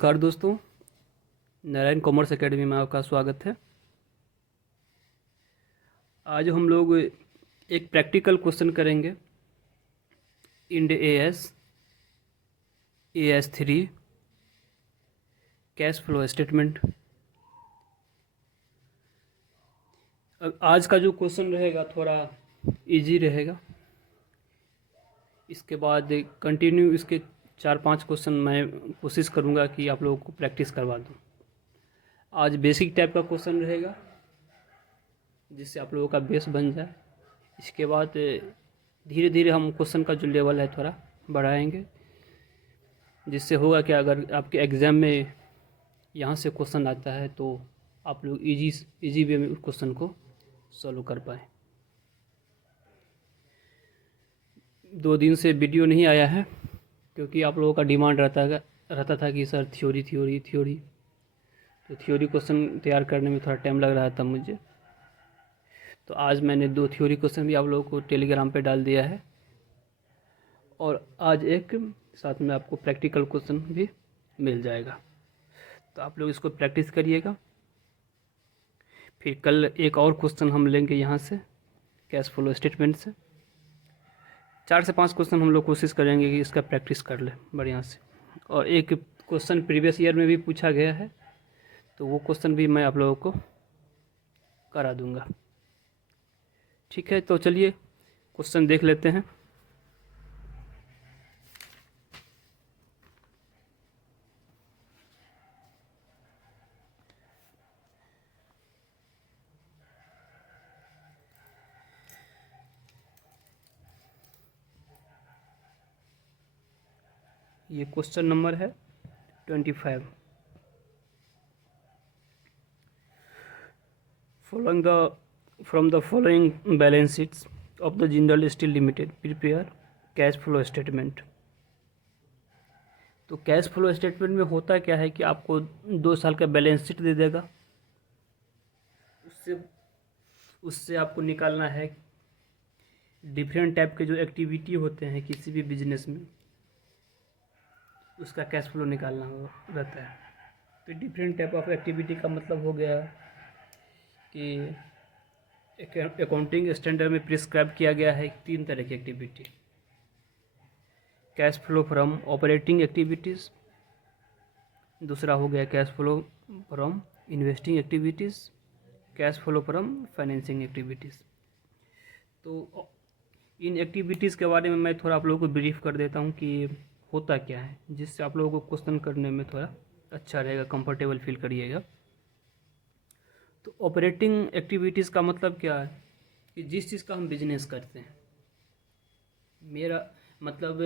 नमस्कार दोस्तों, Narayan commerce academy में आपका स्वागत है। आज हम लोग एक प्रैक्टिकल क्वेश्चन करेंगे। इंड AS3 कैश फ्लो स्टेटमेंट। अब आज का जो क्वेश्चन रहेगा थोड़ा इजी रहेगा। इसके बाद कंटिन्यू इसके 4-5 क्वेश्चन मैं कोशिश करूँगा कि आप लोगों को प्रैक्टिस करवा दूँ। आज बेसिक टाइप का क्वेश्चन रहेगा जिससे आप लोगों का बेस बन जाए। इसके बाद धीरे धीरे हम क्वेश्चन का जो लेवल है थोड़ा बढ़ाएंगे, जिससे होगा कि अगर आपके एग्ज़ाम में यहाँ से क्वेश्चन आता है तो आप लोग इजी वे में उस क्वेश्चन को सॉल्व कर पाएँ। 2 दिन से वीडियो नहीं आया है क्योंकि आप लोगों का डिमांड रहता था कि सर थ्योरी तो थ्योरी क्वेश्चन तैयार करने में थोड़ा टाइम लग रहा था मुझे। तो आज मैंने 2 थ्योरी क्वेश्चन भी आप लोगों को टेलीग्राम पे डाल दिया है और आज एक साथ में आपको प्रैक्टिकल क्वेश्चन भी मिल जाएगा। तो आप लोग इसको प्रैक्टिस करिएगा। फिर कल एक और क्वेश्चन हम लेंगे यहाँ से कैश फ्लो स्टेटमेंट से। 4 से 5 क्वेश्चन हम लोग कोशिश करेंगे कि इसका प्रैक्टिस कर ले बढ़िया से। और एक क्वेश्चन प्रीवियस ईयर में भी पूछा गया है तो वो क्वेश्चन भी मैं आप लोगों को करा दूँगा। ठीक है, तो चलिए क्वेश्चन देख लेते हैं। ये क्वेश्चन नंबर है 25। From the following balance sheets of the Jindal Steel Limited, prepare cash flow statement. तो कैश फ्लो स्टेटमेंट में होता क्या है कि आपको 2 साल का बैलेंस शीट दे देगा। उससे आपको निकालना है डिफरेंट टाइप के जो एक्टिविटी होते हैं किसी भी बिजनेस में, उसका कैश फ्लो निकालना रहता है। तो डिफरेंट टाइप ऑफ एक्टिविटी का मतलब हो गया कि अकाउंटिंग स्टैंडर्ड में प्रिस्क्राइब किया गया है 3 तरह की activity. Cash flow from operating activities, दूसरा हो गया cash flow from investing activities, cash flow from financing activities. तो इन एक्टिविटीज़ के बारे में मैं थोड़ा आप लोगों को ब्रीफ कर देता हूँ कि होता क्या है, जिससे आप लोगों को क्वेश्चन करने में थोड़ा अच्छा रहेगा, कंफर्टेबल फील करिएगा। तो ऑपरेटिंग एक्टिविटीज़ का मतलब क्या है कि जिस चीज़ का हम बिजनेस करते हैं, मेरा मतलब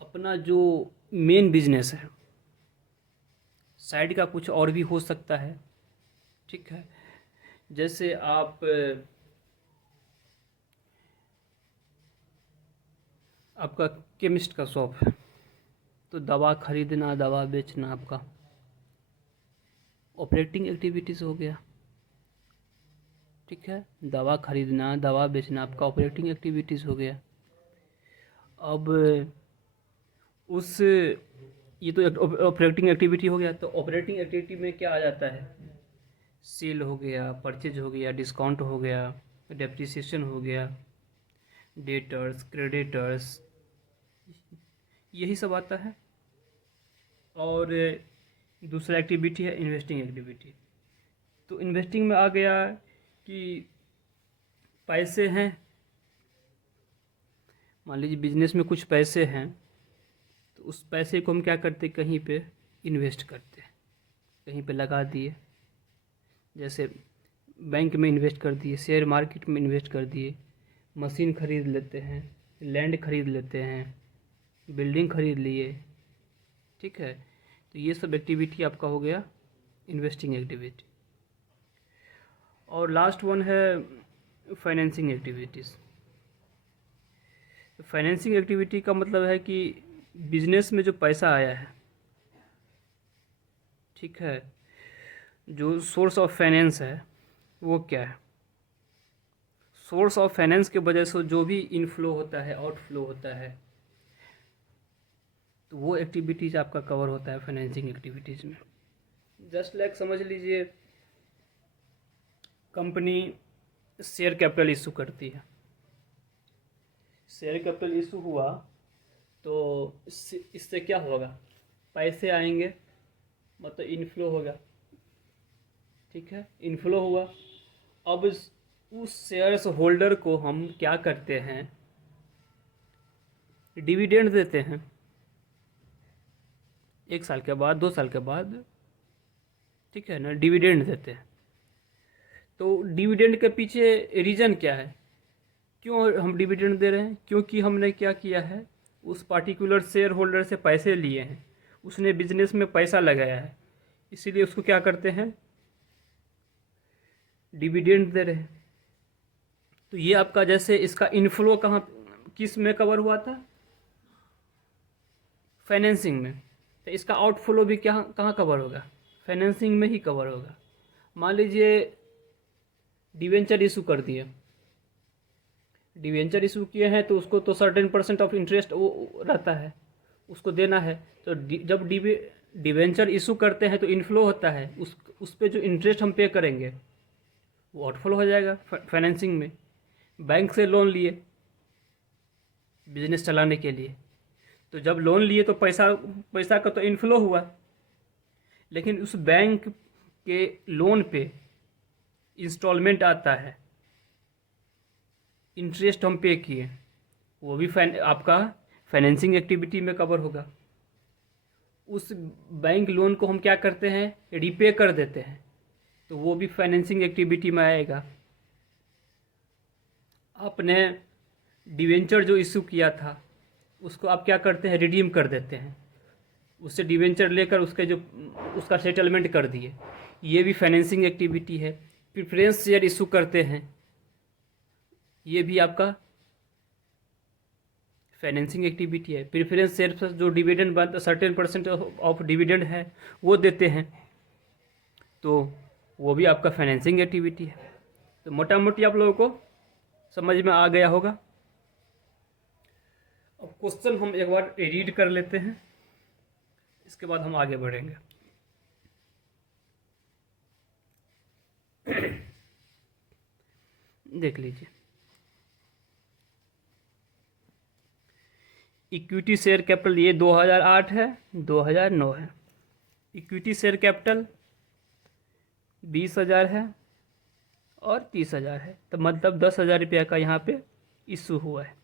अपना जो मेन बिजनेस है, साइड का कुछ और भी हो सकता है। ठीक है, जैसे आपका केमिस्ट का शॉप है तो दवा खरीदना, दवा बेचना आपका ऑपरेटिंग एक्टिविटीज़ हो गया। ठीक है, दवा खरीदना, दवा बेचना आपका ऑपरेटिंग एक्टिविटीज़ हो गया। अब ये तो ऑपरेटिंग एक्टिविटी हो गया। तो ऑपरेटिंग एक्टिविटी में क्या आ जाता है, सेल हो गया, परचेज हो गया, डिस्काउंट हो गया, डेप्रिसिएशन हो गया, डेटर्स, क्रेडिटर्स, यही सब आता है। और दूसरा एक्टिविटी है इन्वेस्टिंग एक्टिविटी। तो इन्वेस्टिंग में आ गया कि पैसे हैं, मान लीजिए बिजनेस में कुछ पैसे हैं तो उस पैसे को हम क्या करते, कहीं पे इन्वेस्ट करते हैं, कहीं पे लगा दिए। जैसे बैंक में इन्वेस्ट कर दिए, शेयर मार्केट में इन्वेस्ट कर दिए, मशीन खरीद लेते हैं, लैंड खरीद लेते हैं, बिल्डिंग खरीद लिए। ठीक है, तो ये सब एक्टिविटी आपका हो गया इन्वेस्टिंग एक्टिविटी। और लास्ट वन है फाइनेंसिंग एक्टिविटीज़। फाइनेंसिंग एक्टिविटी का मतलब है कि बिजनेस में जो पैसा आया है, ठीक है, जो सोर्स ऑफ फाइनेंस है वो क्या है। सोर्स ऑफ फाइनेंस के वजह से जो भी इनफ्लो होता है, आउटफ्लो होता है, तो वो एक्टिविटीज़ आपका कवर होता है फाइनेंसिंग एक्टिविटीज़ में। जस्ट लाइक समझ लीजिए कंपनी शेयर कैपिटल इशू करती है, शेयर कैपिटल इशू हुआ तो इससे क्या होगा, पैसे आएंगे, मतलब इनफ्लो होगा, ठीक है, इनफ्लो हुआ। अब उस शेयर्स होल्डर को हम क्या करते हैं, डिविडेंड देते हैं, 1 साल के बाद 2 साल के बाद, ठीक है ना, डिविडेंड देते हैं। तो डिविडेंड के पीछे रीज़न क्या है, क्यों हम डिविडेंड दे रहे हैं, क्योंकि हमने क्या किया है, उस पार्टिकुलर शेयर होल्डर से पैसे लिए हैं, उसने बिजनेस में पैसा लगाया है, इसीलिए उसको क्या करते हैं, डिविडेंड दे रहे हैं। तो ये आपका जैसे इसका इनफ्लो कहाँ किस में कवर हुआ था, फाइनेंसिंग में, तो इसका आउटफ्लो भी क्या कहाँ कवर होगा, फाइनेंसिंग में ही कवर होगा। मान लीजिए डिवेंचर इशू कर दिए, डिवेंचर इशू किए हैं तो उसको तो सर्टेन % ऑफ इंटरेस्ट वो रहता है, उसको देना है। तो जब डिवेंचर इशू करते हैं तो इनफ्लो होता है, उस पर जो इंटरेस्ट हम पे करेंगे वो आउटफ्लो हो जाएगा फाइनेंसिंग में। बैंक से लोन लिए बिजनेस चलाने के लिए, तो जब लोन लिए तो पैसा का तो इनफ्लो हुआ, लेकिन उस बैंक के लोन पे इंस्टॉलमेंट आता है, इंटरेस्ट हम पे किए, वो भी आपका फाइनेंसिंग एक्टिविटी में कवर होगा। उस बैंक लोन को हम क्या करते हैं, रिपे कर देते हैं, तो वो भी फाइनेंसिंग एक्टिविटी में आएगा। आपने डिवेंचर जो इशू किया था उसको आप क्या करते हैं, रिडीम कर देते हैं, उससे डिवेंचर लेकर उसका सेटलमेंट कर दिए, ये भी फाइनेंसिंग एक्टिविटी है। प्रेफरेंस शेयर इशू करते हैं, ये भी आपका फाइनेंसिंग एक्टिविटी है। प्रेफरेंस शेयर पर जो डिविडेंड बनता, सर्टेन % ऑफ डिविडेंड है वो देते हैं, तो वो भी आपका फाइनेंसिंग एक्टिविटी है। तो मोटा मोटी आप लोगों को समझ में आ गया होगा। अब क्वेश्चन हम एक बार रीड कर लेते हैं, इसके बाद हम आगे बढ़ेंगे। देख लीजिए, इक्विटी शेयर कैपिटल ये 2008 है, 2009 है। इक्विटी शेयर कैपिटल 20,000 है और 30,000 है, तो मतलब 10,000 रुपया का यहाँ पे इशू हुआ है।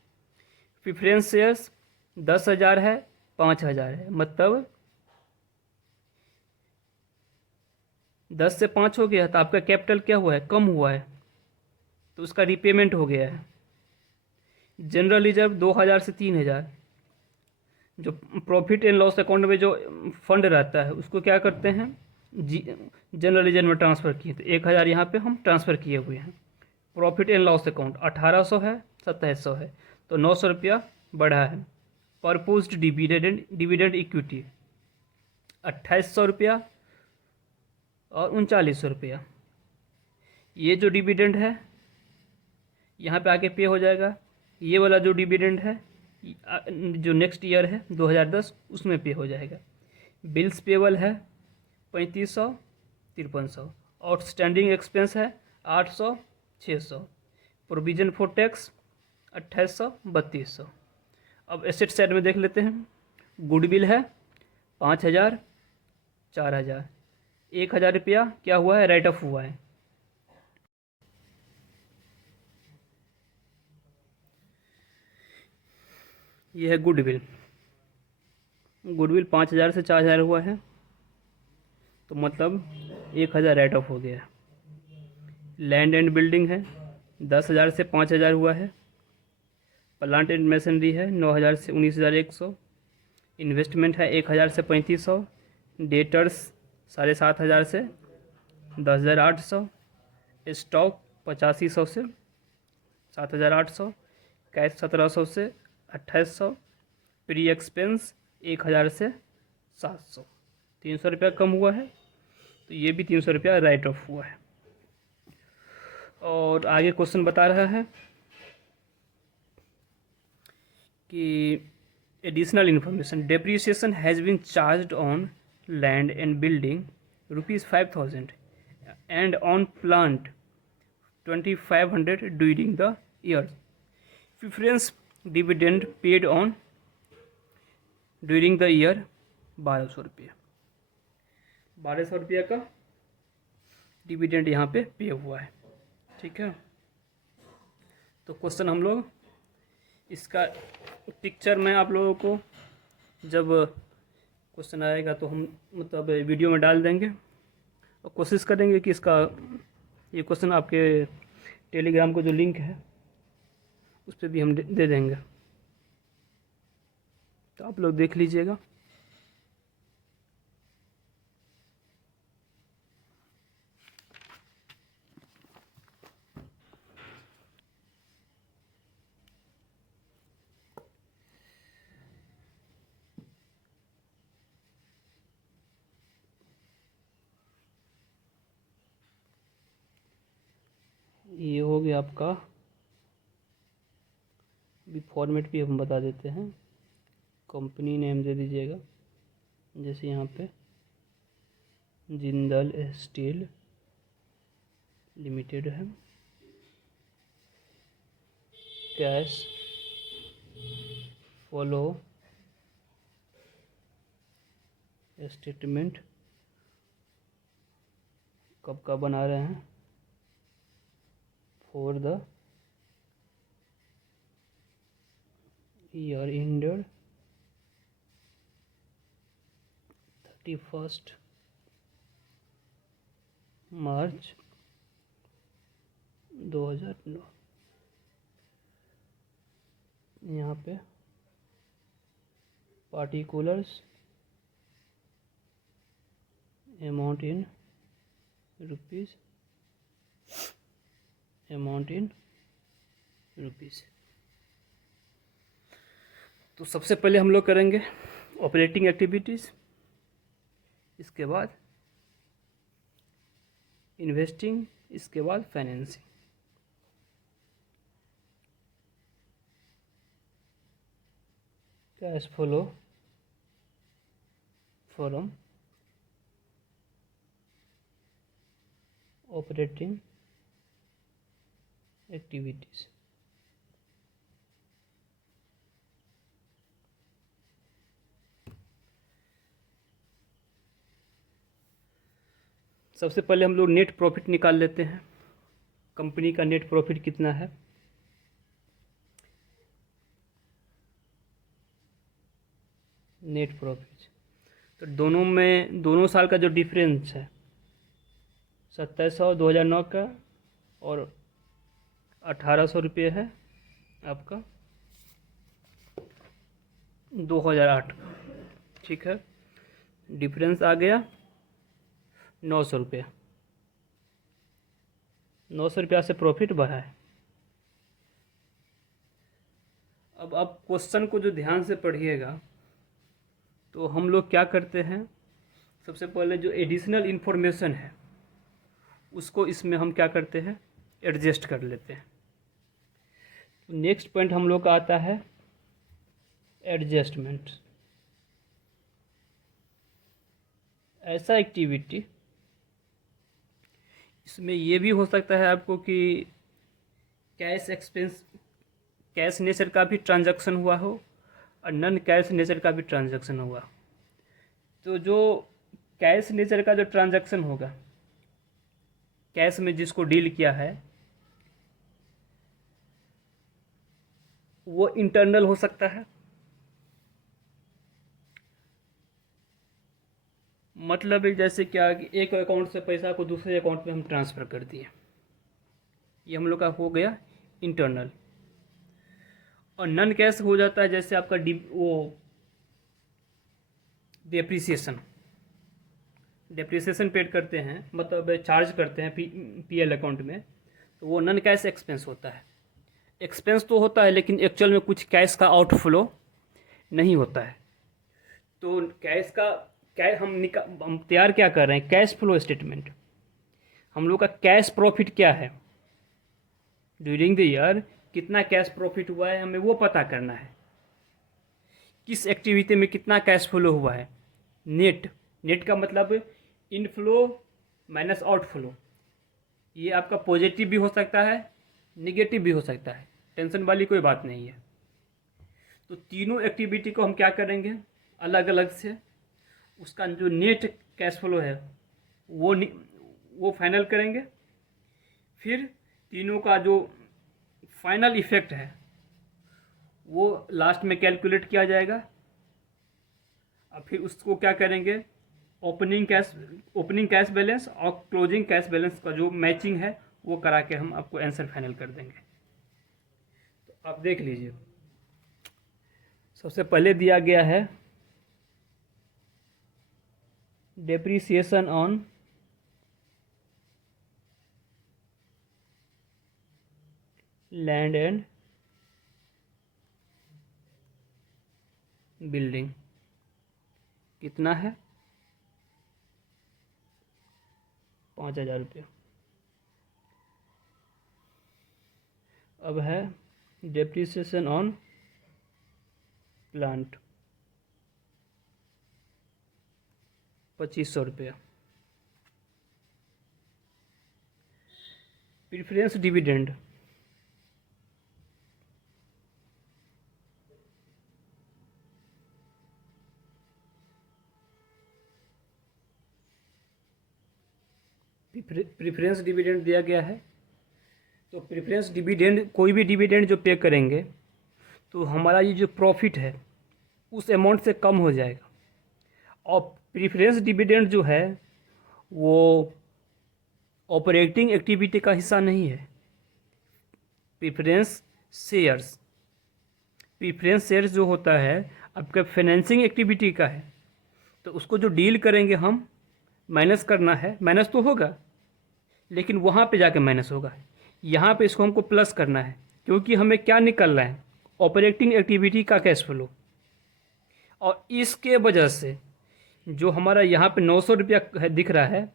प्रेफरेंस शेयर्स 10,000 है, 5,000 है, मतलब 10 से 5 हो गया, तो आपका कैपिटल क्या हुआ है, कम हुआ है, तो उसका रिपेमेंट हो गया है। जनरल रिजर्व 2,000 से 3,000, जो प्रॉफिट एंड लॉस अकाउंट में जो फंड रहता है उसको क्या करते हैं, जनरल रिजर्व में ट्रांसफ़र किए, तो 1,000 यहाँ पे हम ट्रांसफ़र किए हुए हैं। प्रॉफिट एंड लॉस अकाउंट 1,800 है, 2,700 है, तो 900 रुपया बढ़ा है। परपोज्ड डिविडेंड इक्विटी 2,800 रुपया और 3,900 रुपया, ये जो डिविडेंड है यहाँ पे आके पे हो जाएगा। ये वाला जो डिविडेंड है जो नेक्स्ट ईयर है 2010 उसमें पे हो जाएगा। बिल्स पेबल है 3,500, 5,300, आउटस्टैंडिंग एक्सपेंस है 800, 600, प्रोविजन फॉर टैक्स 2,800, 3,200। अब एसेट साइड में देख लेते हैं। गुडविल है 5,000, 4,000, 1,000 रुपया क्या हुआ है, राइट ऑफ हुआ है। ये है गुडविल, गुडविल 5,000 से 4,000 हुआ है, तो मतलब 1,000 राइट ऑफ हो गया। लैंड एंड बिल्डिंग है 10,000 से 5,000 हुआ है। प्लांट एंड मशीनरी है 9,000 से 19,100। इन्वेस्टमेंट है 1,000 से 3,500। डेटर्स 7,500 से 10,800। स्टॉक 8,500 से 7,800। कैश 1,700 से 2,800। प्री एक्सपेंस 1,000 से 700, 300 रुपया कम हुआ है, तो ये भी 300 रुपया राइट ऑफ हुआ है। और आगे क्वेश्चन बता रहा है कि additional information, depreciation has been charged on land and building rupees 5,000 and on plant 2,500 during the year. Preference dividend paid on during the year 1,200 रुपये, 1,200 रुपये का डिविडेंड यहाँ पे पे हुआ है। ठीक है, तो क्वेश्चन हम लोग इसका पिक्चर में आप लोगों को जब क्वेश्चन आएगा तो हम मतलब वीडियो में डाल देंगे और कोशिश करेंगे कि इसका ये क्वेश्चन आपके टेलीग्राम को जो लिंक है उस पर भी हम दे देंगे, तो आप लोग देख लीजिएगा। ये हो गया आपका, भी फॉर्मेट भी हम बता देते हैं। कंपनी नेम दे दीजिएगा, जैसे यहाँ पे जिंदल स्टील लिमिटेड है। कैश फॉलो स्टेटमेंट कब का बना रहे हैं, फॉर द ईयर एंडेड 31 मार्च 2009। यहाँ पे particulars amount in rupees, amount in rupees. तो सबसे पहले हम लोग करेंगे ऑपरेटिंग एक्टिविटीज़, इसके बाद इन्वेस्टिंग, इसके बाद financing. Cash flow from operating activities. सबसे पहले हम लोग नेट प्रॉफिट निकाल लेते हैं। कंपनी का नेट प्रॉफिट कितना है, नेट प्रॉफिट, तो दोनों साल का जो डिफरेंस है 2700 2009 का और 1,800 रुपये है आपका 2008 का। ठीक है, डिफरेंस आ गया 900 रुपये, 900 रुपया से प्रॉफिट बढ़ा है। अब आप क्वेश्चन को जो ध्यान से पढ़िएगा तो हम लोग क्या करते हैं, सबसे पहले जो एडिशनल इन्फॉर्मेशन है उसको इसमें हम क्या करते हैं, एडजस्ट कर लेते हैं। नेक्स्ट पॉइंट हम लोग का आता है एडजस्टमेंट। ऐसा एक्टिविटी, इसमें ये भी हो सकता है आपको कि कैश एक्सपेंस, कैश नेचर का भी ट्रांजैक्शन हुआ हो और नॉन कैश नेचर का भी ट्रांजैक्शन हुआ। तो जो कैश नेचर का जो ट्रांजैक्शन होगा, कैश में जिसको डील किया है, वो इंटरनल हो सकता है, मतलब जैसे क्या कि एक अकाउंट से पैसा को दूसरे अकाउंट में हम ट्रांसफ़र कर दिए, ये हम लोग का हो गया इंटरनल। और नॉन कैश हो जाता है जैसे आपका वो डेप्रिसिएशन पेड करते हैं, मतलब चार्ज करते हैं पीएल अकाउंट में, तो वो नॉन कैश एक्सपेंस होता है। एक्सपेंस तो होता है लेकिन एक्चुअल में कुछ कैश का आउटफ्लो नहीं होता है। तो कैश का हम तैयार क्या कर रहे हैं, कैश फ्लो स्टेटमेंट। हम लोग का कैश प्रॉफिट क्या है ड्यूरिंग द ईयर, कितना कैश प्रॉफिट हुआ है हमें वो पता करना है। किस एक्टिविटी में कितना कैश फ्लो हुआ है। नेट, नेट का मतलब इनफ्लो माइनस आउटफ्लो। ये आपका पॉजिटिव भी हो सकता है, निगेटिव भी हो सकता है, टेंशन वाली कोई बात नहीं है। तो तीनों एक्टिविटी को हम क्या करेंगे अलग अलग से, उसका जो नेट कैश फ्लो है वो फाइनल करेंगे। फिर तीनों का जो फाइनल इफेक्ट है वो लास्ट में कैलकुलेट किया जाएगा। और फिर उसको क्या करेंगे, ओपनिंग कैश बैलेंस और क्लोजिंग कैश बैलेंस का जो मैचिंग है वो करा के हम आपको आंसर फाइनल कर देंगे। तो आप देख लीजिए, सबसे पहले दिया गया है depreciation on land and building कितना है, 5,000 रुपये। अब है डेप्रीसिएशन ऑन प्लांट 2,500 रुपया। प्रेफरेंस डिविडेंड प्रेफरेंस डिविडेंड दिया गया है। तो प्रेफरेंस डिविडेंड, कोई भी डिविडेंड जो पे करेंगे तो हमारा ये जो प्रॉफिट है उस अमाउंट से कम हो जाएगा। और प्रेफरेंस डिविडेंड जो है वो ऑपरेटिंग एक्टिविटी का हिस्सा नहीं है। प्रेफरेंस शेयर्स जो होता है आपका फाइनेंसिंग एक्टिविटी का है। तो उसको जो डील करेंगे हम, माइनस करना है, माइनस तो होगा लेकिन वहाँ पे जाके माइनस होगा। यहाँ पे इसको हमको प्लस करना है क्योंकि हमें क्या निकल रहा है, ऑपरेटिंग एक्टिविटी का कैश फ्लो। और इसके वजह से जो हमारा यहाँ पे 900 रुपया दिख रहा है,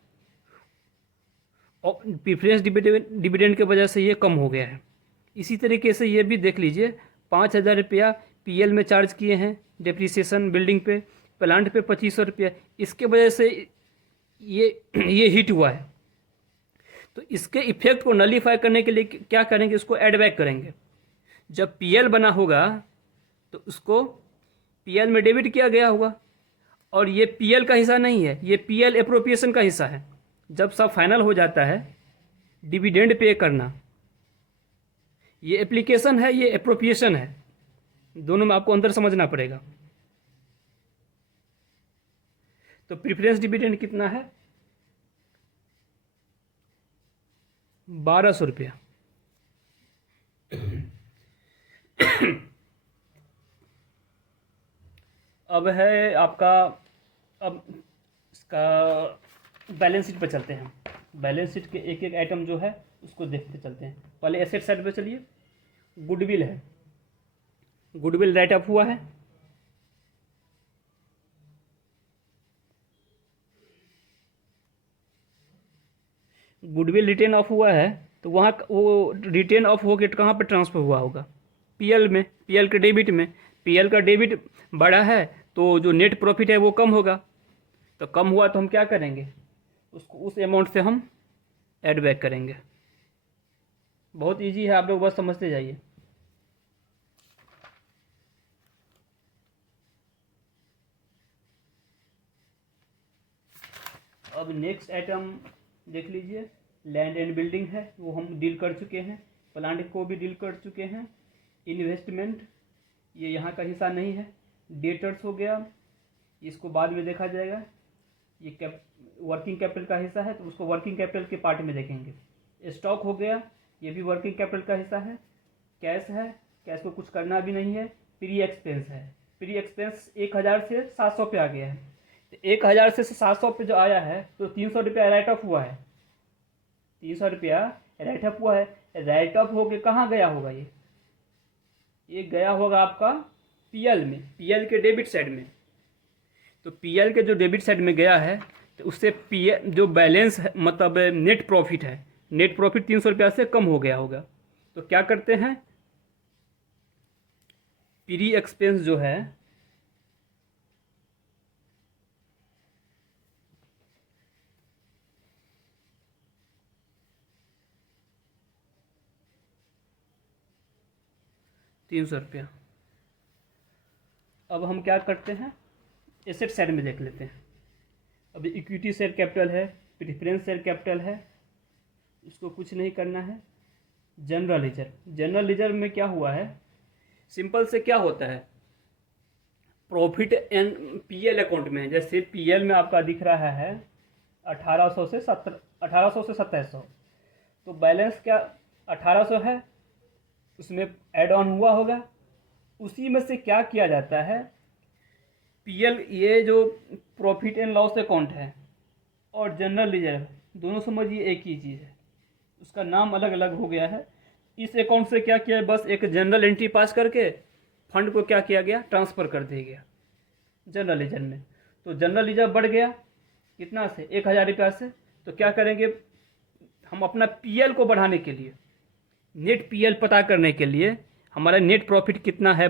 और प्रेफरेंस डिविडेंड के वजह से ये कम हो गया है। इसी तरीके से ये भी देख लीजिए, 5,000 रुपया पीएल में चार्ज किए हैं डेप्रीसिएशन बिल्डिंग पे, प्लांट पे 2,500 रुपया, इसके वजह से ये हिट हुआ है। तो इसके इफेक्ट को नलीफाई करने के लिए क्या करेंगे, इसको ऐड बैक करेंगे। जब पीएल बना होगा तो उसको पीएल में डेबिट किया गया होगा, और ये पीएल का हिस्सा नहीं है, ये पीएल एप्रोप्रिएशन का हिस्सा है। जब सब फाइनल हो जाता है डिविडेंड पे करना, ये एप्लीकेशन है, ये एप्रोप्रिएशन है, दोनों में आपको अंदर समझना पड़ेगा। तो प्रेफरेंस डिविडेंड कितना है, 1,200 रुपया। अब है आपका, अब इसका बैलेंस शीट पर चलते हैं। बैलेंस शीट के एक एक आइटम जो है उसको देखते चलते हैं। पहले एसेट साइड पे चलिए। गुडविल है, गुडविल राइट अप हुआ है। गुडविल रिटेन ऑफ हुआ है तो वहाँ वो रिटेन ऑफ हो के कहाँ पर ट्रांसफर हुआ होगा, पीएल में, पीएल के डेबिट में। पीएल का डेबिट बड़ा है तो जो नेट प्रॉफिट है वो कम होगा। तो कम हुआ तो हम क्या करेंगे, उसको उस अमाउंट से हम ऐड बैक करेंगे। बहुत इजी है, आप लोग बस समझते जाइए। अब नेक्स्ट आइटम देख लीजिए, लैंड एंड बिल्डिंग है, वो हम डील कर चुके हैं। प्लांट को भी डील कर चुके हैं। इन्वेस्टमेंट ये यहाँ का हिस्सा नहीं है। डेटर्स हो गया, इसको बाद में देखा जाएगा। ये वर्किंग कैपिटल का हिस्सा है तो उसको वर्किंग कैपिटल के पार्ट में देखेंगे। स्टॉक हो गया, ये भी वर्किंग कैपिटल का हिस्सा है। कैश है, कैश को कुछ करना भी नहीं है। प्री एक्सपेंस है, प्री एक्सपेंस 1,000 से 700 पे आ गया है। तो 1,000 से 700 पे जो आया है तो 300 रुपया राइट ऑफ हुआ है। 300 रुपया राइट ऑफ हुआ है। राइट ऑफ होके कहाँ गया होगा, ये गया होगा आपका पीएल में, पीएल के डेबिट साइड में। तो पीएल के जो डेबिट साइड में गया है तो उससे पीएल जो बैलेंस है, मतलब नेट प्रॉफिट है, नेट प्रॉफिट 300 रुपया से कम हो गया होगा। तो क्या करते हैं, प्री एक्सपेंस जो है 300 रुपया। अब हम क्या करते हैं, एसेट साइड में देख लेते हैं। अब इक्विटी शेयर कैपिटल है, प्रेफरेंस शेयर कैपिटल है, इसको कुछ नहीं करना है। जनरल लीजर, जनरल लीजर में क्या हुआ है, सिंपल से क्या होता है, प्रॉफिट एंड पीएल अकाउंट में, जैसे पीएल में आपका दिख रहा है 1800 से 2700, तो बैलेंस क्या 1800 है, उसमें ऐड ऑन हुआ होगा। उसी में से क्या किया जाता है, पीएल, ये जो प्रॉफिट एंड लॉस अकाउंट है और जनरल लीजर दोनों समझिए एक ही चीज़ है, उसका नाम अलग अलग हो गया है। इस अकाउंट से क्या किया, बस एक जनरल एंट्री पास करके फंड को क्या किया गया, ट्रांसफ़र कर दिया गया जनरल लीजर में। तो जनरल लीजर बढ़ गया कितना से, 1000 रुपया से। तो क्या करेंगे हम, अपना पीएल को बढ़ाने के लिए, नेट पीएल पता करने के लिए, हमारा नेट प्रॉफिट कितना है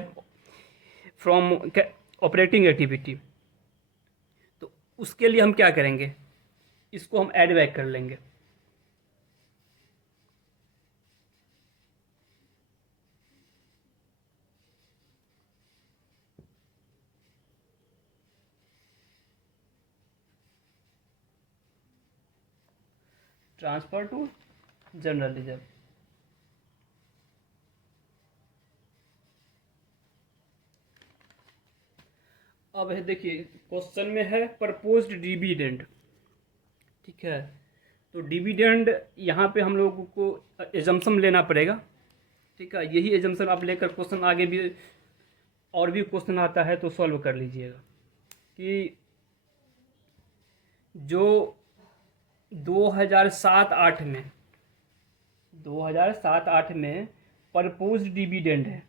फ्रॉम ऑपरेटिंग एक्टिविटी, तो उसके लिए हम क्या करेंगे, इसको हम ऐड बैक कर लेंगे। Transfer to general reserve. अब है देखिए, क्वेश्चन में है प्रपोज्ड डिविडेंड, ठीक है। तो डिविडेंड यहाँ पे हम लोगों को एजम्पशन लेना पड़ेगा, ठीक है। यही एजम्पशन आप लेकर क्वेश्चन आगे भी और भी क्वेश्चन आता है तो सॉल्व कर लीजिएगा कि जो 2007-8 में प्रपोज्ड डिविडेंड है,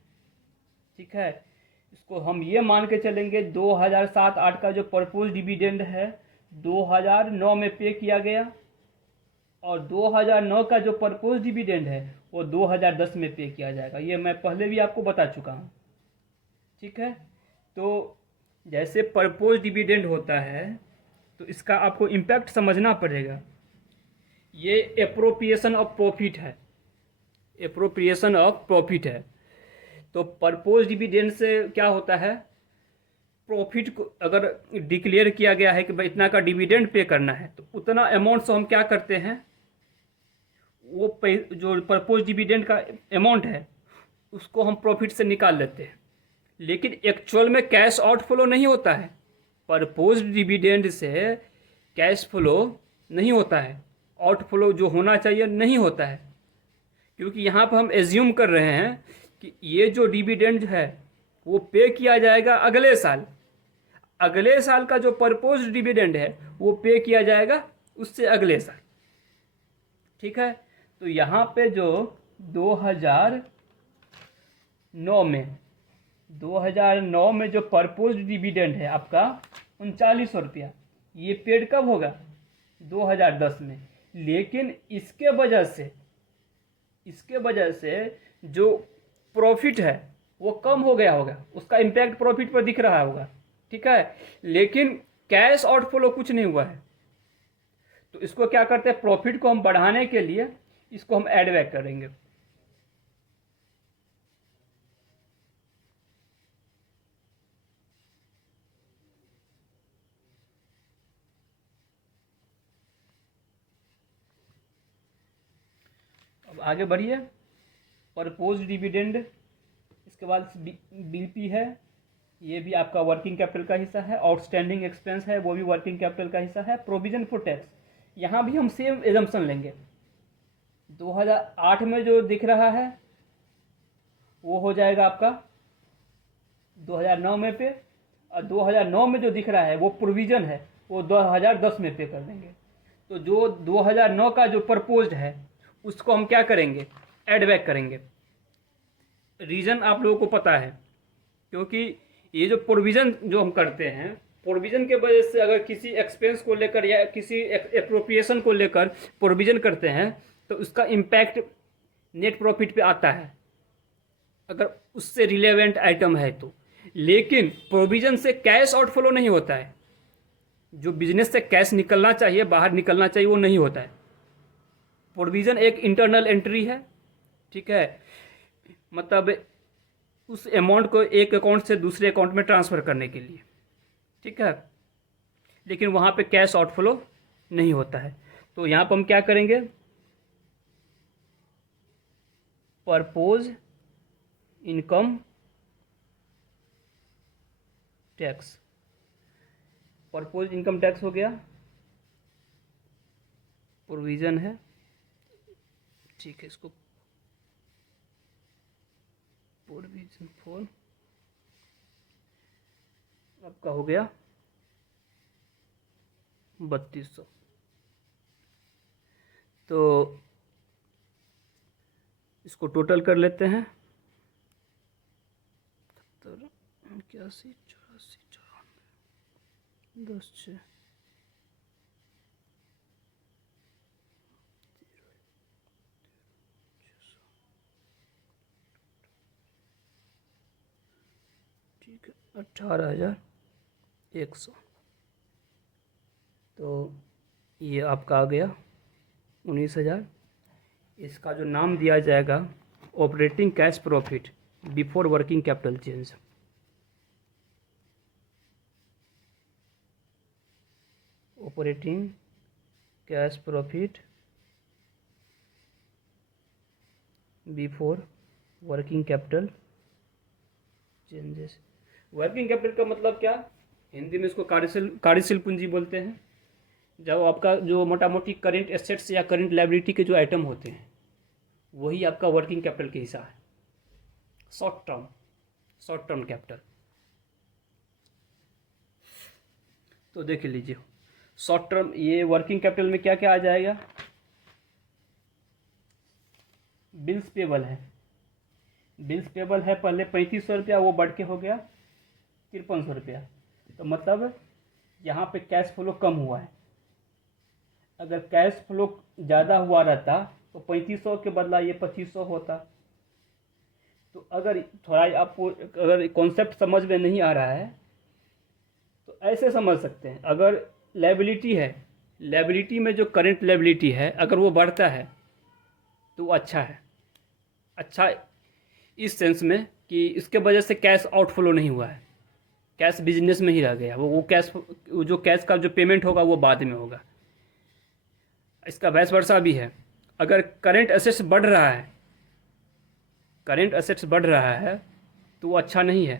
ठीक है। इसको हम ये मान के चलेंगे 2007-8 का जो प्रपोज्ड डिविडेंड है 2009 में पे किया गया, और 2009 का जो प्रपोज्ड डिविडेंड है वो 2010 में पे किया जाएगा। ये मैं पहले भी आपको बता चुका हूँ, ठीक है। तो जैसे प्रपोज्ड डिविडेंड होता है तो इसका आपको इम्पैक्ट समझना पड़ेगा। ये एप्रोप्रिएशन ऑफ प्रॉफिट है, एप्रोप्रिएशन ऑफ प्रॉफिट है। तो प्रपोज्ड डिविडेंड से क्या होता है, प्रॉफिट को अगर डिक्लेयर किया गया है कि भाई इतना का डिविडेंड पे करना है, तो उतना अमाउंट से हम क्या करते हैं, वो जो प्रपोज्ड डिविडेंड का अमाउंट है उसको हम प्रॉफिट से निकाल लेते हैं। लेकिन एक्चुअल में कैश आउटफ्लो नहीं होता है, प्रपोज्ड डिविडेंड से कैश फ्लो नहीं होता है, आउटफ्लो जो होना चाहिए नहीं होता है। क्योंकि यहाँ पर हम एज्यूम कर रहे हैं कि ये जो डिविडेंड है वो पे किया जाएगा अगले साल, अगले साल का जो प्रपोज्ड डिविडेंड है वो पे किया जाएगा उससे अगले साल, ठीक है। तो यहाँ पे जो 2009 में जो प्रपोज्ड डिविडेंड है आपका 3900 रुपया, ये पेड कब होगा, 2010 में। लेकिन इसके वजह से जो प्रॉफिट है वो कम हो गया होगा, उसका इम्पैक्ट प्रॉफिट पर दिख रहा होगा, ठीक है। लेकिन कैश आउटफ्लो कुछ नहीं हुआ है। तो इसको क्या करते हैं, प्रॉफिट को हम बढ़ाने के लिए इसको हम ऐड बैक करेंगे। अब आगे बढ़िए, प्रपोज्ड डिविडेंड, इसके बाद बीपी है, ये भी आपका वर्किंग कैपिटल का हिस्सा है। आउटस्टैंडिंग एक्सपेंस है, वो भी वर्किंग कैपिटल का हिस्सा है। प्रोविजन फॉर टैक्स, यहाँ भी हम सेम एजम्पशन लेंगे। 2008 में जो दिख रहा है वो हो जाएगा आपका 2009 में पे, और 2009 में जो दिख रहा है वो प्रोविजन है, वो 2010 में पे कर देंगे। तो जो 2009 का जो प्रपोज्ड है उसको हम क्या करेंगे, ऐड बैक करेंगे। रीज़न आप लोगों को पता है, क्योंकि ये जो प्रोविज़न जो हम करते हैं, प्रोविज़न के वजह से अगर किसी एक्सपेंस को लेकर या किसी एप्रोप्रिएशन को लेकर प्रोविज़न करते हैं तो उसका इम्पैक्ट नेट प्रॉफिट पे आता है अगर उससे रिलेवेंट आइटम है तो। लेकिन प्रोविज़न से कैश आउटफ्लो नहीं होता है, जो बिजनेस से कैश निकलना चाहिए, बाहर निकलना चाहिए, वो नहीं होता है। प्रोविज़न एक इंटरनल एंट्री है, ठीक है। मतलब उस अमाउंट को एक अकाउंट से दूसरे अकाउंट में ट्रांसफ़र करने के लिए, ठीक है। लेकिन वहाँ पे कैश आउटफ्लो नहीं होता है। तो यहाँ पर हम क्या करेंगे, purpose income tax, purpose income tax हो गया, प्रोविज़न है, ठीक है। इसको प्रोविज़न फॉर आपका हो गया 3200। तो इसको टोटल कर लेते हैं, 81, 84, 94, 10, 6, ठीक है, 18,100। तो ये आपका आ गया 19,000। इसका जो नाम दिया जाएगा, operating cash profit before working capital change. Operating cash profit before working capital changes. Working capital का मतलब क्या, हिंदी में इसको कार्यशील पूंजी बोलते हैं। जब आपका जो मोटा मोटी करेंट एसेट्स या करेंट लायबिलिटी के जो आइटम होते हैं, वही आपका वर्किंग कैपिटल के हिस्सा है। Short term capital. तो देख लीजिए, शॉर्ट टर्म ये वर्किंग कैपिटल में क्या क्या आ जाएगा, बिल्स पेबल है। बिल्स पेबल है पहले 3500 रुपया, वो बढ़ के हो गया 5300 रुपया। तो मतलब यहाँ पे कैश फ्लो कम हुआ है। अगर कैश फ्लो ज़्यादा हुआ रहता तो 3500 के बदला ये 2500 होता। तो अगर थोड़ा आपको अगर कॉन्सेप्ट समझ में नहीं आ रहा है तो ऐसे समझ सकते हैं, अगर लायबिलिटी है, लायबिलिटी में जो करंट लायबिलिटी है अगर वो बढ़ता है तो वो अच्छा है। अच्छा इस सेंस में कि इसके वजह से कैश आउटफ्लो नहीं हुआ है, कैश बिजनेस में ही रह गया। वो कैश का जो पेमेंट होगा वो बाद में होगा। इसका वैस वर्सा भी है। अगर करंट एसेट्स बढ़ रहा है, करंट एसेट्स बढ़ रहा है तो वो अच्छा नहीं है।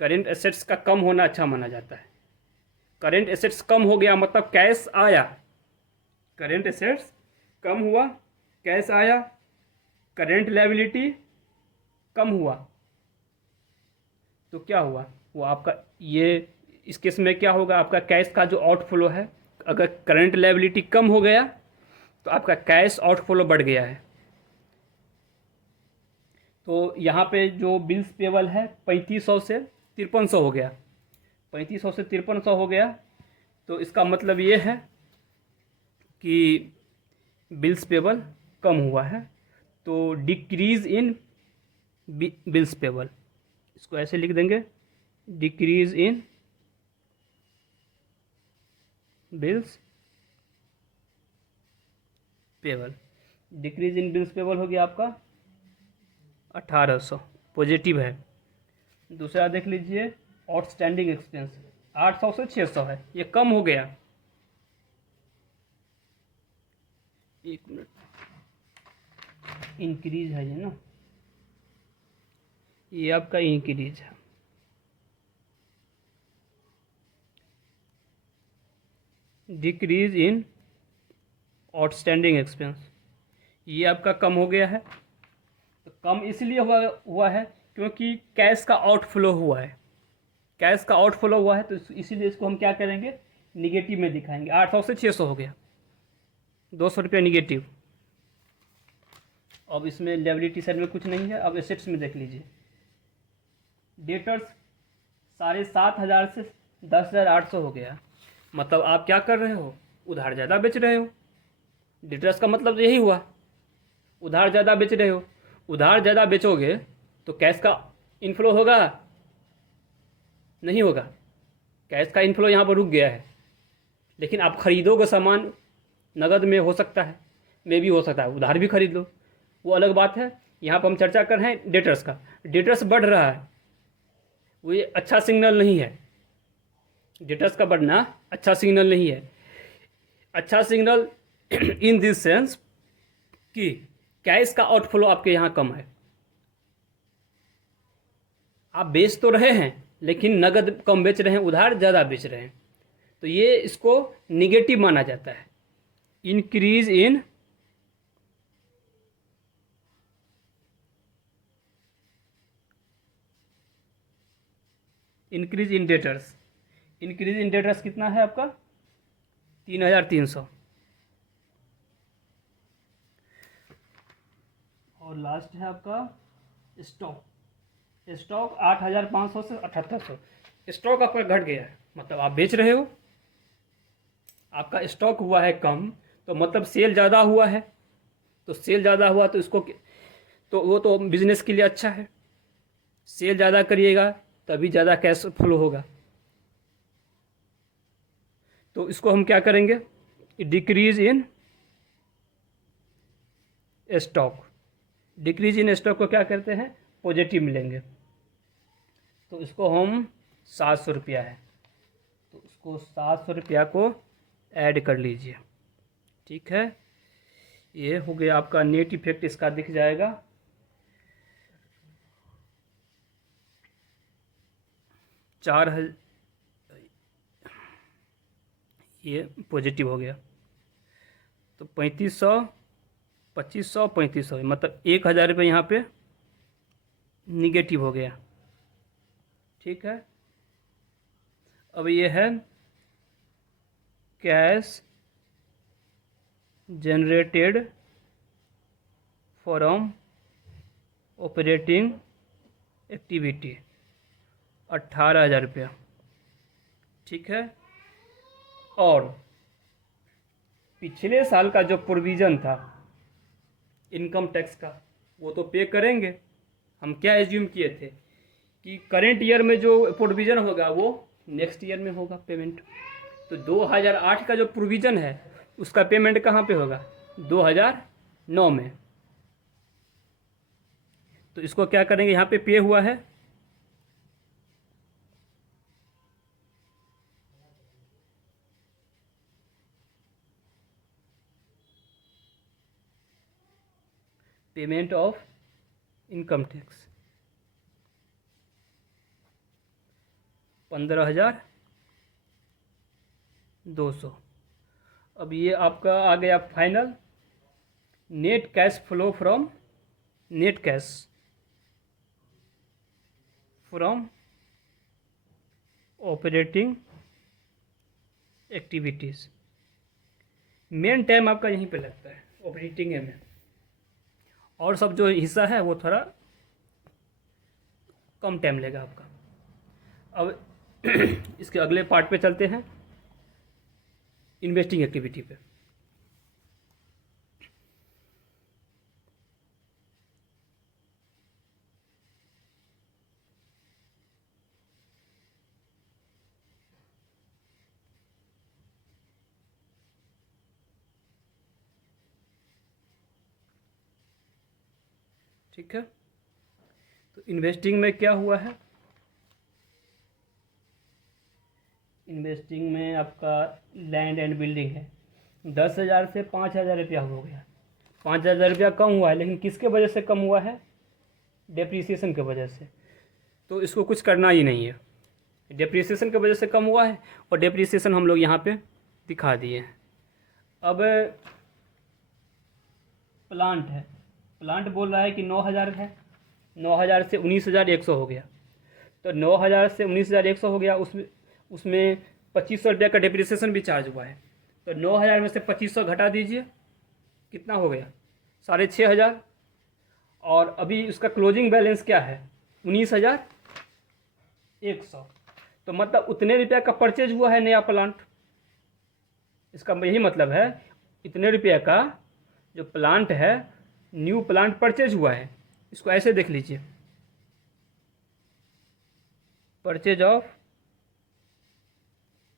करंट एसेट्स का कम होना अच्छा माना जाता है। करंट एसेट्स कम हो गया मतलब कैश आया, करंट एसेट्स कम हुआ, कैश आया, करंट लायबिलिटी कम हुआ, तो क्या हुआ, वो आपका ये इस केस में क्या होगा, आपका कैश का जो आउटफ्लो है, अगर करंट लायबिलिटी कम हो गया तो आपका कैश आउटफ्लो बढ़ गया है। तो यहाँ पे जो बिल्स पेबल है 3500 से 5300 हो गया, 3500 से 5300 हो गया। तो इसका मतलब ये है कि बिल्स पेबल कम हुआ है। तो डिक्रीज़ इन बिल्स पेबल, इसको ऐसे लिख देंगे, decrease in bills payable. Decrease in bills payable हो गया आपका 1800, पॉजिटिव है। दूसरा देख लीजिए, आउटस्टैंडिंग एक्सपेंस 800 से 600 है, ये कम हो गया। एक मिनट, इंक्रीज है ये ना, ये आपका इंक्रीज है। डिक्रीज इन आउटस्टैंडिंग एक्सपेंस, ये आपका कम हो गया है। तो कम इसलिए हुआ है क्योंकि कैश का आउटफ्लो हुआ है, कैश का आउटफ्लो हुआ है। तो इसीलिए इसको हम क्या करेंगे, निगेटिव में दिखाएंगे। 800 से 600 हो गया, 200 रुपया निगेटिव। अब इसमें लायबिलिटी साइड में कुछ नहीं है। अब एसेट्स में देख लीजिए, डेटर्स 7,500 से 10,800 हो गया। मतलब आप क्या कर रहे हो, उधार ज़्यादा बेच रहे हो। डेटर्स का मतलब यही हुआ, उधार ज़्यादा बेच रहे हो। उधार ज़्यादा बेचोगे तो कैश का इनफ्लो होगा, नहीं होगा। कैश का इनफ्लो यहाँ पर रुक गया है। लेकिन आप खरीदोगे सामान, नगद में हो सकता है, में भी हो सकता है, उधार भी खरीद लो, वो अलग बात है। यहाँ पर हम चर्चा कर रहे हैं डेटर्स का। डेटर्स बढ़ रहा है, वो ये अच्छा सिग्नल नहीं है। डेटर्स का बढ़ना अच्छा सिग्नल नहीं है। अच्छा सिग्नल इन दिस सेंस कि कैश का आउटफ्लो आपके यहाँ कम है। आप बेच तो रहे हैं लेकिन नगद कम बेच रहे हैं, उधार ज़्यादा बेच रहे हैं, तो ये इसको निगेटिव माना जाता है। Increase in debtors. Increase in debtors कितना है आपका? 3,300। और लास्ट है आपका स्टॉक। स्टॉक 8,500 से 7,800। स्टॉक आपका घट गया है, मतलब आप बेच रहे हो, आपका स्टॉक हुआ है कम, तो मतलब सेल ज़्यादा हुआ है। तो सेल ज़्यादा हुआ तो इसको, तो वो तो बिजनेस के लिए अच्छा है। सेल ज़्यादा करिएगा तभी ज़्यादा कैश फ्लो होगा। तो इसको हम क्या करेंगे? Decrease in stock. Decrease in stock को क्या करते हैं? पॉजिटिव मिलेंगे। तो इसको हम 700 रुपया है, तो उसको 700 रुपया को ऐड कर लीजिए। ठीक है, ये हो गया आपका नेट इफेक्ट, इसका दिख जाएगा। ये पॉजिटिव हो गया, तो 3,500, 2,500, 3,500, मतलब 1,000 रुपये यहाँ पे निगेटिव हो गया। ठीक है, अब ये है cash generated from operating activity, 18,000 रुपया। ठीक है, और पिछले साल का जो प्रोविज़न था इनकम टैक्स का, वो तो पे करेंगे। हम क्या एज्यूम किए थे कि करेंट ईयर में जो प्रोविज़न होगा वो नेक्स्ट ईयर में होगा पेमेंट। तो 2008 का जो प्रोविज़न है उसका पेमेंट कहाँ पे होगा? 2009 में। तो इसको क्या करेंगे? यहाँ पे पे हुआ है, पेमेंट ऑफ इनकम टैक्स 15,200। अब ये आपका आ गया final net cash flow from, net cash from operating activities. Main time आपका यहीं पे लगता है ऑपरेटिंग में, और सब जो हिस्सा है वो थोड़ा कम टाइम लेगा आपका। अब इसके अगले पार्ट पे चलते हैं, इन्वेस्टिंग एक्टिविटी पे। ठीक है, तो इन्वेस्टिंग में क्या हुआ है? इन्वेस्टिंग में आपका लैंड एंड बिल्डिंग है, 10,000 से 5,000 रुपया हो गया। 5,000 रुपया कम हुआ है, लेकिन किसके वजह से कम हुआ है? डेप्रीसिएशन की वजह से। तो इसको कुछ करना ही नहीं है, डेप्रीसिएशन की वजह से कम हुआ है, और डेप्रीसिएशन हम लोग यहाँ पे दिखा दिए हैं। अब प्लांट है, प्लांट बोल रहा है कि 9,000 है, 9,000 से 19,100 हो गया। तो 9,000 से 19,100 हो गया, उसमें 2,500 रुपया का डेप्रिसिएशन भी चार्ज हुआ है। तो 9,000 में से 2,500 घटा दीजिए, कितना हो गया? 6,500। और अभी उसका क्लोजिंग बैलेंस क्या है? 19,100। तो मतलब उतने रुपया का परचेज हुआ है नया प्लांट। इसका यही मतलब है, इतने रुपये का जो प्लांट है, न्यू प्लांट परचेज हुआ है। इसको ऐसे देख लीजिए, परचेज ऑफ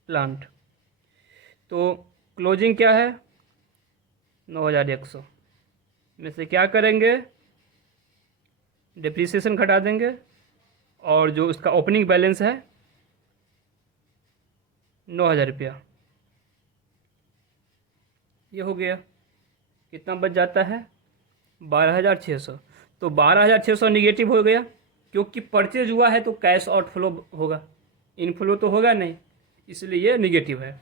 प्लांट। तो क्लोजिंग क्या है? 9,100 में से क्या करेंगे? डिप्रिसिएशन घटा देंगे, और जो उसका ओपनिंग बैलेंस है 9,000 रुपया, ये हो गया। कितना बच जाता है? 12,600। तो 12,600 निगेटिव हो गया, क्योंकि परचेज हुआ है तो कैश आउटफ्लो होगा, इनफ्लो तो होगा नहीं, इसलिए ये निगेटिव है।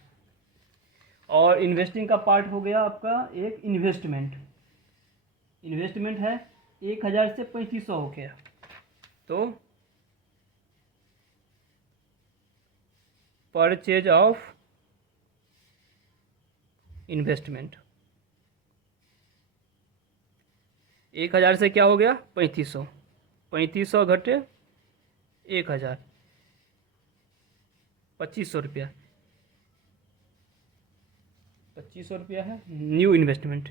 और इन्वेस्टिंग का पार्ट हो गया आपका एक इन्वेस्टमेंट। इन्वेस्टमेंट है 1,000 से 3,500 हो गया, तो परचेज ऑफ इन्वेस्टमेंट 1,000 से क्या हो गया? 3,500। 3,500 घटे 1,000, 2,500 रुपया। 2,500 रुपया है न्यू इन्वेस्टमेंट।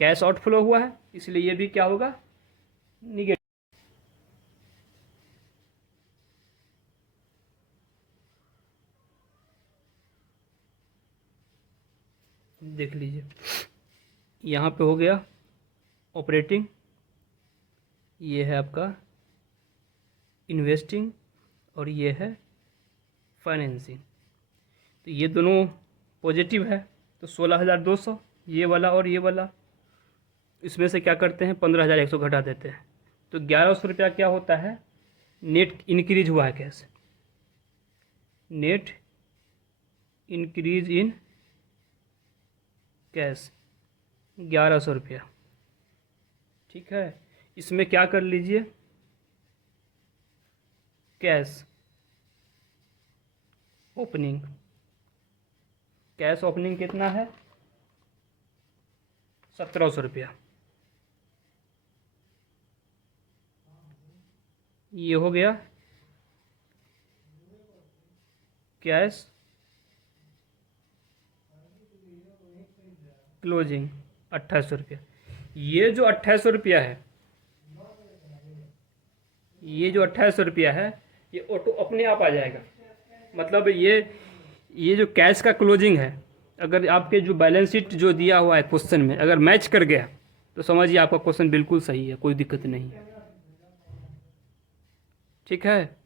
कैश आउटफ्लो हुआ है, इसलिए ये भी क्या होगा? निगेटिव। देख लीजिए, यहाँ पे हो गया ऑपरेटिंग, ये है आपका इन्वेस्टिंग, और ये है फाइनेंसिंग। तो ये दोनों पॉजिटिव है, तो 16,200 ये वाला और ये वाला। इसमें से क्या करते हैं? 15,100 घटा देते हैं, तो 1,100 रुपया क्या होता है? नेट इंक्रीज हुआ है कैसे? नेट इंक्रीज इन कैश 1,100 रुपया। ठीक है, इसमें क्या कर लीजिए? कैश ओपनिंग, कैश ओपनिंग कितना है? 1,700 रुपया। ये हो गया कैश क्लोजिंग 2,800 रुपया। ये जो 2,800 रुपया है, ये जो 2,800 रुपया है, ये ऑटो अपने आप आ जाएगा। मतलब ये जो कैश का क्लोजिंग है, अगर आपके जो बैलेंस शीट जो दिया हुआ है क्वेश्चन में अगर मैच कर गया, तो समझिए आपका क्वेश्चन बिल्कुल सही है, कोई दिक्कत नहीं है। ठीक है,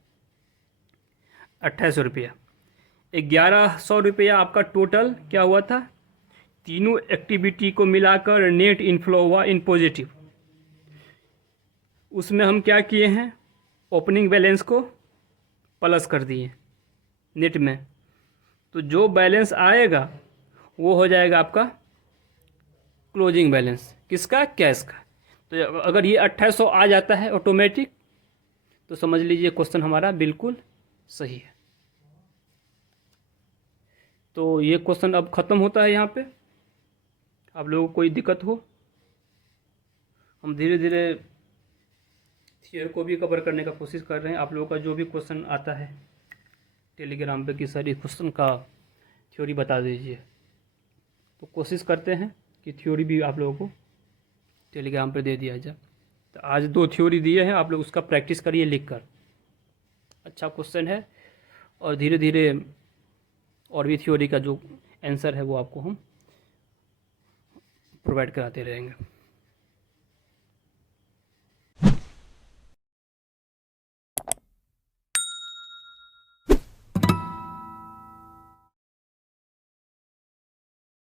2,800 रुपया। 1,100 रुपया आपका टोटल क्या हुआ था? तीनों एक्टिविटी को मिलाकर नेट इनफ्लो हुआ इन पॉजिटिव। उसमें हम क्या किए हैं? ओपनिंग बैलेंस को प्लस कर दिए नेट में, तो जो बैलेंस आएगा वो हो जाएगा आपका क्लोजिंग बैलेंस। किसका? कैश का। तो अगर ये 2,800 आ जाता है ऑटोमेटिक, तो समझ लीजिए क्वेश्चन हमारा बिल्कुल सही है। तो ये क्वेश्चन अब ख़त्म होता है। यहाँ पे आप लोगों को कोई दिक्कत हो, हम धीरे धीरे थियोरी को भी कवर करने का कोशिश कर रहे हैं। आप लोगों का जो भी क्वेश्चन आता है टेलीग्राम पे कि सर इस क्वेश्चन का थ्योरी बता दीजिए, तो कोशिश करते हैं कि थ्योरी भी आप लोगों को टेलीग्राम पे दे दिया जाए। तो आज 2 थ्योरी दिए हैं, आप लोग उसका प्रैक्टिस करिए लिख कर। अच्छा क्वेश्चन है, और धीरे धीरे और भी थ्योरी का जो आंसर है वो आपको हम प्रोवाइड कराते रहेंगे।